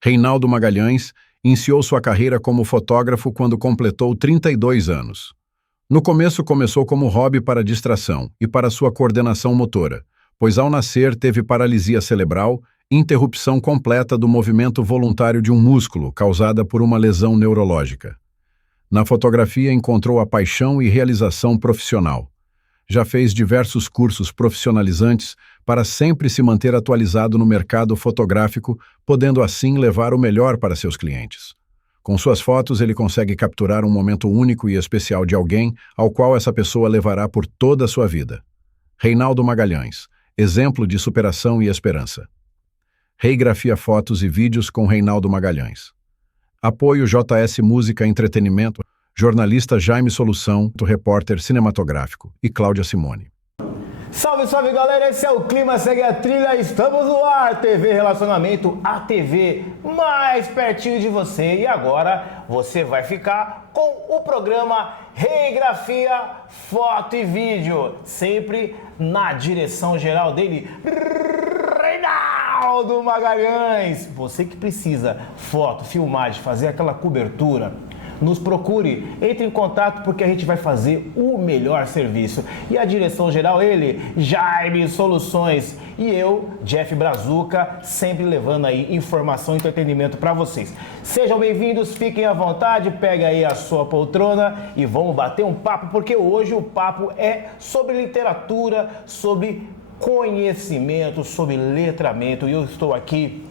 Reinaldo Magalhães iniciou sua carreira como fotógrafo quando completou 32 anos. No começo começou como hobby para distração e para sua coordenação motora, pois ao nascer teve paralisia cerebral e interrupção completa do movimento voluntário de um músculo causada por uma lesão neurológica. Na fotografia encontrou a paixão e realização profissional. Já fez diversos cursos profissionalizantes para sempre se manter atualizado no mercado fotográfico, podendo assim levar o melhor para seus clientes. Com suas fotos, ele consegue capturar um momento único e especial de alguém, ao qual essa pessoa levará por toda a sua vida. Reinaldo Magalhães, exemplo de superação e esperança. Reigrafia fotos e vídeos com Reinaldo Magalhães. Apoio JS Música Entretenimento, jornalista Jaime Solução, repórter cinematográfico, e Cláudia Simone. Salve, salve galera, esse é o Clima Segue a Trilha, estamos no ar, TV Relacionamento, a TV mais pertinho de você. E agora você vai ficar com o programa Reigrafia, Foto e Vídeo, sempre na direção geral dele, Reinaldo Magalhães. Você que precisa foto, filmagem, fazer aquela cobertura, nos procure, entre em contato porque a gente vai fazer o melhor serviço. E a direção geral, ele, Jaime Soluções, e eu, Jeff Brazuca, sempre levando aí informação e entretenimento para vocês. Sejam bem-vindos, fiquem à vontade, pega aí a sua poltrona e vamos bater um papo, porque hoje o papo é sobre literatura, sobre conhecimento, sobre letramento. E eu estou aqui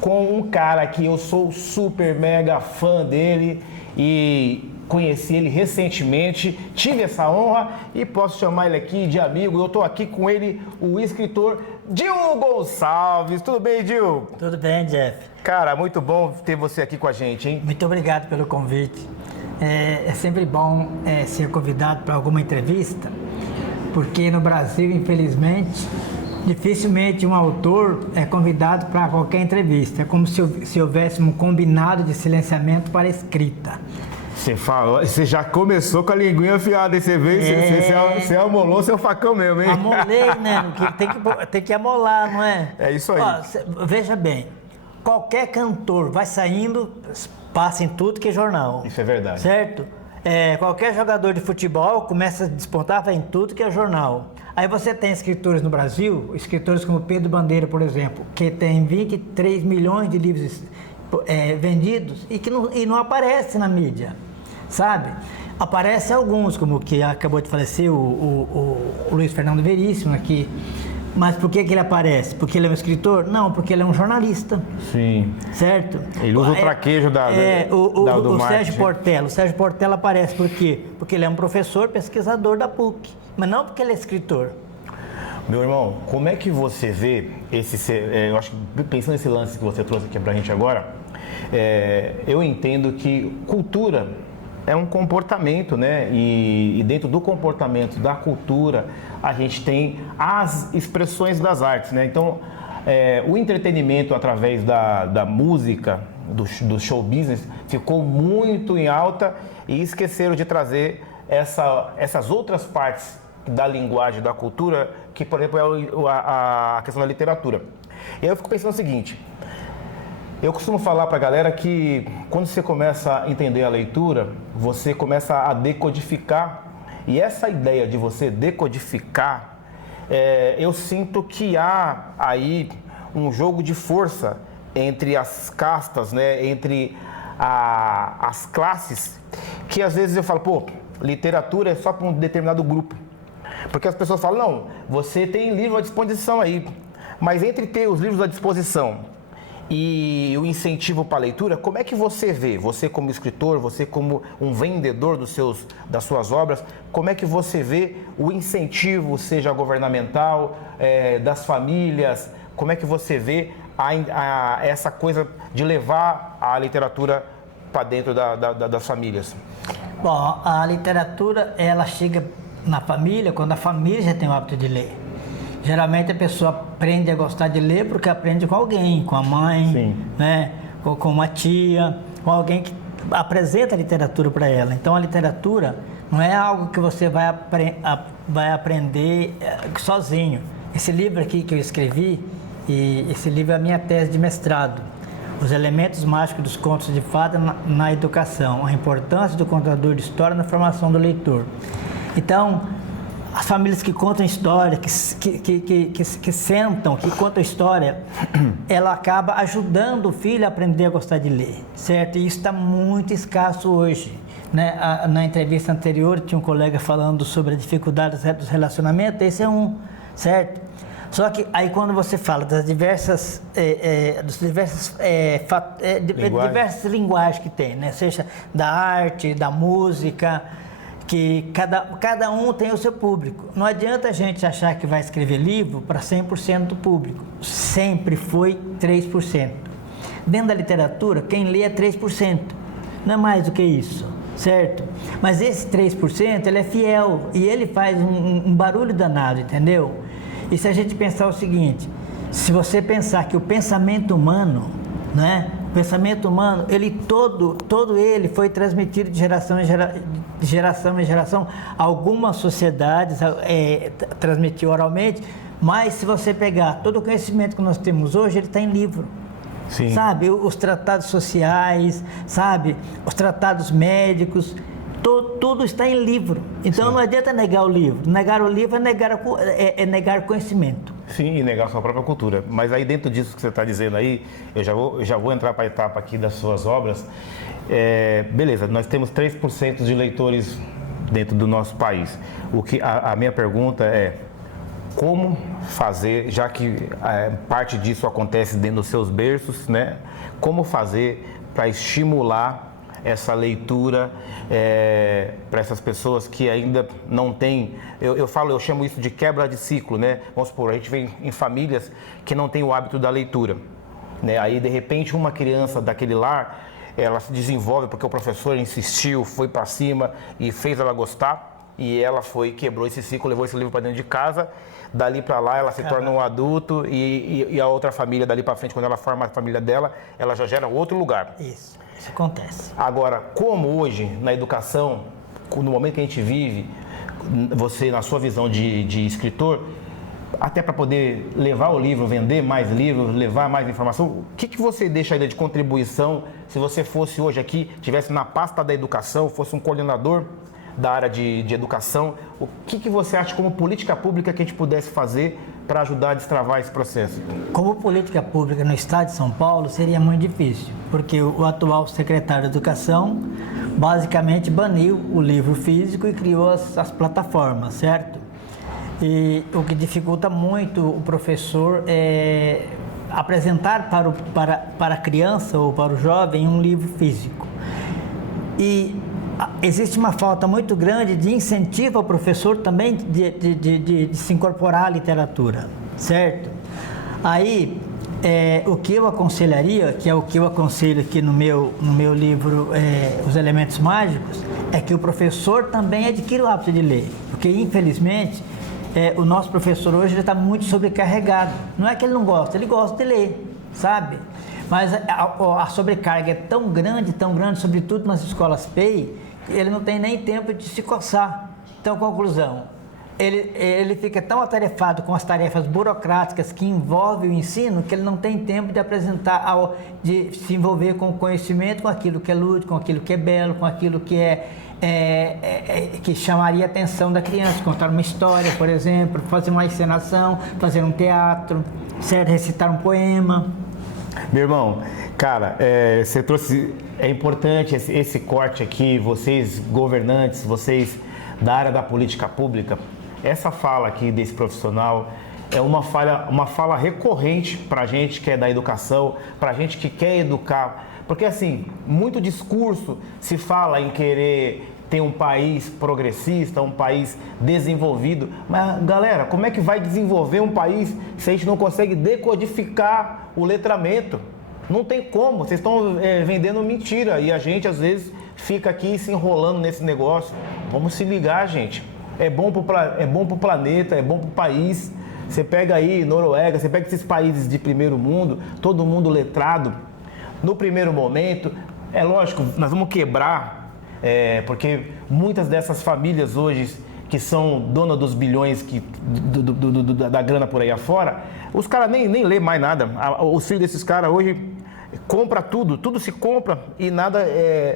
com um cara que eu sou super mega fã dele e conheci ele recentemente, tive essa honra e posso chamar ele aqui de amigo. Eu estou aqui com ele, o escritor Dil Gonçalves. Tudo bem, Dil? Tudo bem, Jeff. Cara, muito bom ter você aqui com a gente, hein? Muito obrigado pelo convite. É sempre bom ser convidado para alguma entrevista, porque no Brasil, infelizmente, dificilmente um autor é convidado para qualquer entrevista. É como se houvesse um combinado de silenciamento para a escrita. Você já começou com a linguinha afiada, hein? Você amolou seu facão mesmo, hein? Amolei, né? Tem que amolar, não é? É isso aí. Ó, veja bem, qualquer cantor vai saindo, passa em tudo que é jornal. Isso é verdade. Certo? Qualquer jogador de futebol começa a despontar, vai em tudo que é jornal. Aí você tem escritores no Brasil, escritores como Pedro Bandeira, por exemplo, que tem 23 milhões de livros vendidos e não aparece na mídia, sabe? Aparecem alguns, como que acabou de falecer o Luiz Fernando Veríssimo aqui. Mas por que ele aparece? Porque ele é um escritor? Não, porque ele é um jornalista. Sim. Certo? Ele usa o traquejo do Sérgio Portela. O Sérgio Portela aparece por quê? Porque ele é um professor, pesquisador da PUC. Mas não porque ele é escritor. Meu irmão, como é que você vê eu acho que pensando nesse lance que você trouxe aqui pra gente agora, eu entendo que cultura é um comportamento, né? E dentro do comportamento, da cultura, a gente tem as expressões das artes, né? Então, o entretenimento através da música, do show business, ficou muito em alta e esqueceram de trazer essas outras partes da linguagem, da cultura, que, por exemplo, é a questão da literatura. E aí eu fico pensando o seguinte: eu costumo falar para a galera que quando você começa a entender a leitura, você começa a decodificar. E essa ideia de você decodificar, eu sinto que há aí um jogo de força entre as castas, né? Entre as classes, que às vezes eu falo, pô, literatura é só para um determinado grupo. Porque as pessoas falam, não, você tem livro à disposição aí, mas entre ter os livros à disposição e o incentivo para a leitura, como é que você vê, você como escritor, você como um vendedor das suas obras, como é que você vê o incentivo, seja governamental, das famílias, como é que você vê essa coisa de levar a literatura para dentro das famílias? Bom, a literatura, ela chega na família quando a família já tem o hábito de ler. Geralmente a pessoa aprende a gostar de ler porque aprende com alguém, com a mãe, sim, né? Ou com uma tia, com alguém que apresenta a literatura para ela. Então a literatura não é algo que você vai aprender sozinho. Esse livro aqui que eu escrevi, e esse livro é a minha tese de mestrado. Os elementos mágicos dos contos de fada na educação, a importância do contador de história na formação do leitor. Então, as famílias que contam história, que sentam, que contam história, ela acaba ajudando o filho a aprender a gostar de ler, certo? E isso está muito escasso hoje, né? Na entrevista anterior, tinha um colega falando sobre a dificuldade dos relacionamentos, esse é um, certo? Só que aí quando você fala das diversas linguagens que tem, né? Seja da arte, da música, que cada um tem o seu público. Não adianta a gente achar que vai escrever livro para 100% do público. Sempre foi 3%. Dentro da literatura, quem lê é 3%. Não é mais do que isso, certo? Mas esse 3%, ele é fiel e ele faz um barulho danado, entendeu? E se a gente pensar o seguinte, se você pensar que o pensamento humano, né? O pensamento humano, ele todo ele foi transmitido de geração em geração. Algumas sociedades transmitiu oralmente, mas se você pegar todo o conhecimento que nós temos hoje, ele está em livro. Sim. Sabe? Os tratados sociais, sabe? Os tratados médicos, tudo está em livro. Então, sim, não adianta negar o livro. Negar o livro é negar conhecimento. Sim, e negar a sua própria cultura. Mas aí dentro disso que você está dizendo aí, eu já vou entrar para a etapa aqui das suas obras. Beleza, nós temos 3% de leitores dentro do nosso país. A minha pergunta é, como fazer, já que parte disso acontece dentro dos seus berços, né? Como fazer para estimular essa leitura para essas pessoas que ainda não têm, eu chamo isso de quebra de ciclo, né? Vamos supor, a gente vem em famílias que não têm o hábito da leitura, né? Aí de repente uma criança daquele lar, ela se desenvolve porque o professor insistiu, foi para cima e fez ela gostar, e ela quebrou esse ciclo, levou esse livro para dentro de casa. Dali para lá ela se torna um adulto e a outra família dali para frente, quando ela forma a família dela, ela já gera outro lugar. Isso acontece. Agora, como hoje na educação, no momento que a gente vive, você na sua visão de escritor, até para poder levar o livro, vender mais livros, levar mais informação, o que você deixa aí de contribuição se você fosse hoje aqui, tivesse na pasta da educação, fosse um coordenador da área de educação, o que você acha como política pública que a gente pudesse fazer para ajudar a destravar esse processo? Como política pública no estado de São Paulo seria muito difícil, porque o atual secretário de Educação basicamente baniu o livro físico e criou as plataformas, certo? E o que dificulta muito o professor é apresentar para a criança ou para o jovem um livro físico. E existe uma falta muito grande de incentivo ao professor também de se incorporar à literatura, certo? Aí, o que eu aconselharia, que é o que eu aconselho aqui no meu livro Os Elementos Mágicos, é que o professor também adquira o hábito de ler, porque infelizmente o nosso professor hoje está muito sobrecarregado. Não é que ele não gosta, ele gosta de ler, sabe? Mas a sobrecarga é tão grande, sobretudo nas escolas PEI, que ele não tem nem tempo de se coçar. Então, conclusão, ele fica tão atarefado com as tarefas burocráticas que envolvem o ensino, que ele não tem tempo de apresentar, de se envolver com o conhecimento, com aquilo que é lúdico, com aquilo que é belo, com aquilo que que chamaria a atenção da criança, contar uma história, por exemplo, fazer uma encenação, fazer um teatro, certo? Recitar um poema. Meu irmão, cara, você trouxe, é importante esse corte aqui, vocês governantes, vocês da área da política pública, essa fala aqui desse profissional é uma fala recorrente para a gente que é da educação, para a gente que quer educar, porque assim, muito discurso se fala em querer ter um país progressista, um país desenvolvido, mas galera, como é que vai desenvolver um país se a gente não consegue decodificar o letramento? Não tem como, vocês estão vendendo mentira e a gente às vezes fica aqui se enrolando nesse negócio. Vamos se ligar, gente, é bom pro planeta, é bom pro país. Você pega aí Noruega, você pega esses países de primeiro mundo, todo mundo letrado. No primeiro momento, é lógico, nós vamos quebrar, porque muitas dessas famílias hoje que são donas dos bilhões da grana por aí afora, os caras nem lê mais nada. Os filhos desses caras hoje compra tudo, tudo se compra e nada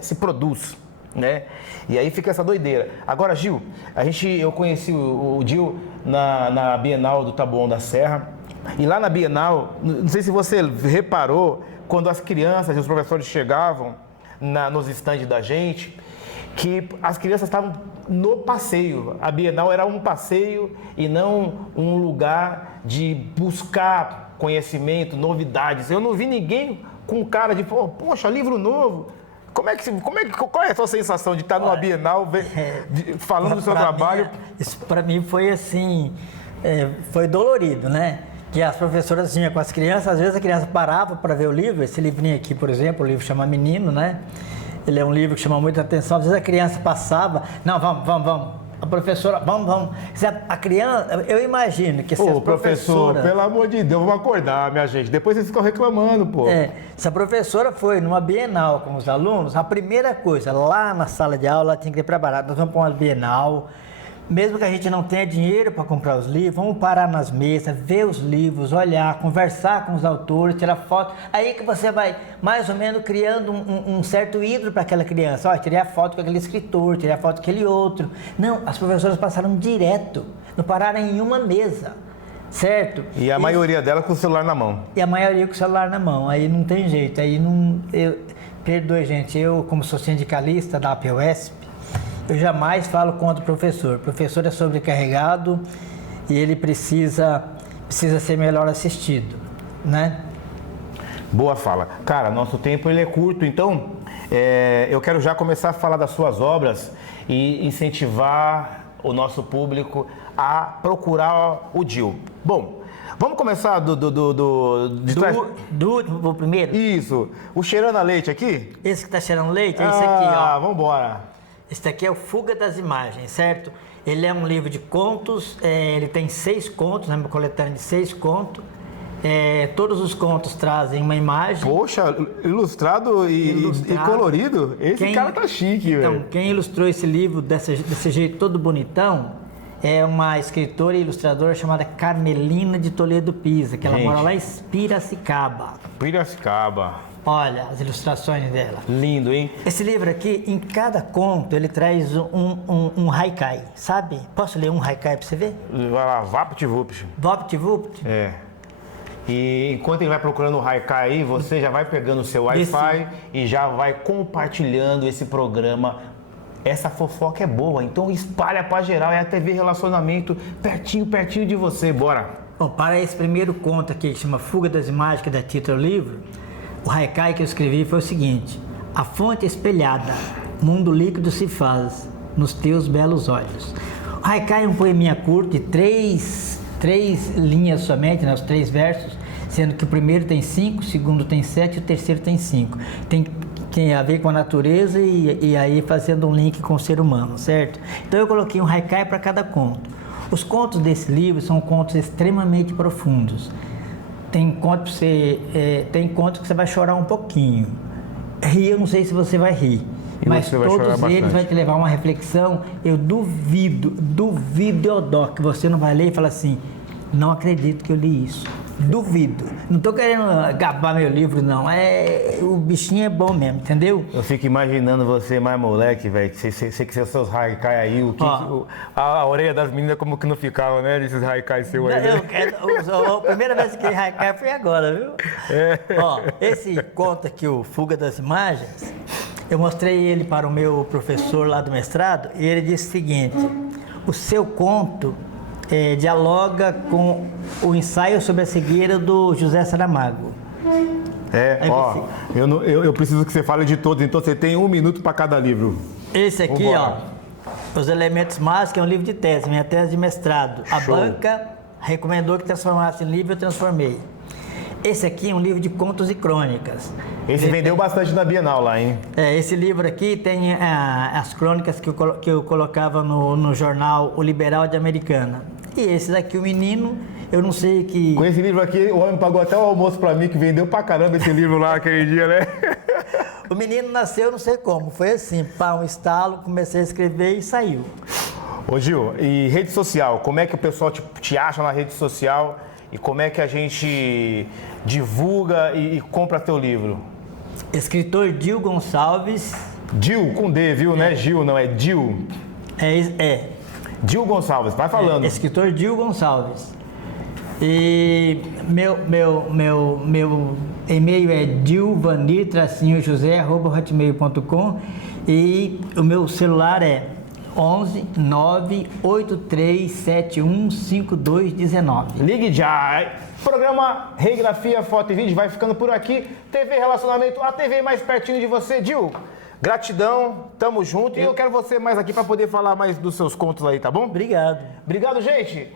se produz, né? E aí fica essa doideira. Agora, Gil, eu conheci o Gil na Bienal do Taboão da Serra, e lá na Bienal, não sei se você reparou, quando as crianças e os professores chegavam nos estandes da gente, que as crianças estavam no passeio. A Bienal era um passeio e não um lugar de buscar conhecimento, novidades. Eu não vi ninguém com cara de, poxa, livro novo. Qual é a sua sensação de estar numa Bienal falando do seu trabalho? Isso para mim foi assim, foi dolorido, né? Que as professoras vinham com as crianças, às vezes a criança parava para ver o livro. Esse livrinho aqui, por exemplo, o livro chama Menino, né? Ele é um livro que chama muita atenção. Às vezes a criança passava, não, vamos. A professora, vamos. A criança, eu imagino que se as professor, pelo amor de Deus, vamos acordar, minha gente. Depois vocês ficam reclamando, pô. Se a professora foi numa Bienal com os alunos, a primeira coisa, lá na sala de aula, ela tinha que ter preparado. Nós vamos para uma Bienal. Mesmo que a gente não tenha dinheiro para comprar os livros, vamos parar nas mesas, ver os livros, olhar, conversar com os autores, tirar foto. Aí que você vai, mais ou menos, criando um certo ídolo para aquela criança. Tirei a foto com aquele escritor, tirei a foto com aquele outro. Não, as professoras passaram direto, não pararam em uma mesa, certo? E a maioria dela com o celular na mão. E a maioria com o celular na mão, aí não tem jeito. Aí não... Perdoe, gente, eu como sou sindicalista da APUESP, eu jamais falo contra o professor. O professor é sobrecarregado e ele precisa ser melhor assistido, né? Boa fala. Cara, nosso tempo ele é curto, então eu quero já começar a falar das suas obras e incentivar o nosso público a procurar o Gil. Bom, vamos começar do último primeiro? Isso. O Cheirando a Leite aqui? Esse que tá cheirando leite é esse aqui, ó. Vamos embora. Esse aqui é o Fuga das Imagens, certo? Ele é um livro de contos, ele tem 6 contos, né? Uma coletânea de 6 contos. Todos os contos trazem uma imagem. Poxa, ilustrado e colorido? Esse cara tá chique, velho. Então, quem ilustrou esse livro desse jeito todo bonitão é uma escritora e ilustradora chamada Carmelina de Toledo Pisa, que ela mora lá em Piracicaba. Piracicaba. Olha as ilustrações dela. Lindo, hein? Esse livro aqui, em cada conto, ele traz um haikai, sabe? Posso ler um haikai pra você ver? Vai lá, vapt-vupt. Vapt-vupt? E enquanto ele vai procurando o haikai aí, você já vai pegando o seu Wi-Fi e já vai compartilhando esse programa. Essa fofoca é boa, então espalha pra geral. É a TV Relacionamento pertinho de você. Bora! Bom, para esse primeiro conto aqui, que chama Fuga das Imagens, que dá título ao livro, o haikai que eu escrevi foi o seguinte: a fonte espelhada, mundo líquido se faz nos teus belos olhos. O haikai é um poeminha curto de três linhas somente, né, os 3 versos, sendo que o primeiro tem 5, o segundo tem 7 e o terceiro tem 5. Tem a ver com a natureza e aí fazendo um link com o ser humano, certo? Então eu coloquei um haikai para cada conto. Os contos desse livro são contos extremamente profundos. Tem contos que você vai chorar um pouquinho. Rir, eu não sei se você vai rir. Mas todos eles vão te levar a uma reflexão. Eu duvido, Deodó, que você não vai ler e falar assim, não acredito que eu li isso. Duvido. Não estou querendo gabar meu livro, não. O bichinho é bom mesmo, entendeu? Eu fico imaginando você mais moleque, velho. Você que seus haikai aí, a orelha das meninas como que não ficava, né? Desses haikai seu aí. A primeira vez que haikai foi agora, viu? Esse conto aqui, o Fuga das Imagens, eu mostrei ele para o meu professor lá do mestrado e ele disse o seguinte: o seu conto dialoga com o ensaio sobre a cegueira do José Saramago. Eu preciso que você fale de todos, então você tem 1 minuto para cada livro. Esse aqui, Os Elementos Mágicos, é um livro de tese, minha tese de mestrado. A banca recomendou que transformasse em livro, eu transformei. Esse aqui é um livro de contos e crônicas. Esse vendeu bastante na Bienal lá, hein? Esse livro aqui tem as crônicas que eu colocava no jornal O Liberal de Americana. E esse daqui, o Menino, eu não sei que... Com esse livro aqui, o homem pagou até o almoço pra mim, que vendeu pra caramba esse livro lá aquele dia, né? O menino nasceu, não sei como, foi assim, um estalo, comecei a escrever e saiu. Ô Gil, e rede social, como é que o pessoal te acha na rede social? E como é que a gente divulga e compra teu livro? Escritor Dil Gonçalves. Dil, com D, viu? Não é Gil, não, é Dil. É. Dil Gonçalves, vai falando. Escritor Dil Gonçalves. E meu e-mail é dilvanir-josé@hotmail.com e o meu celular é 11 98371 5219. Ligue já! Programa Regrafia, Foto e Vídeo vai ficando por aqui. TV Relacionamento, a TV mais pertinho de você. Dil, gratidão, tamo junto. E eu quero você mais aqui para poder falar mais dos seus contos aí, tá bom? Obrigado. Obrigado, gente!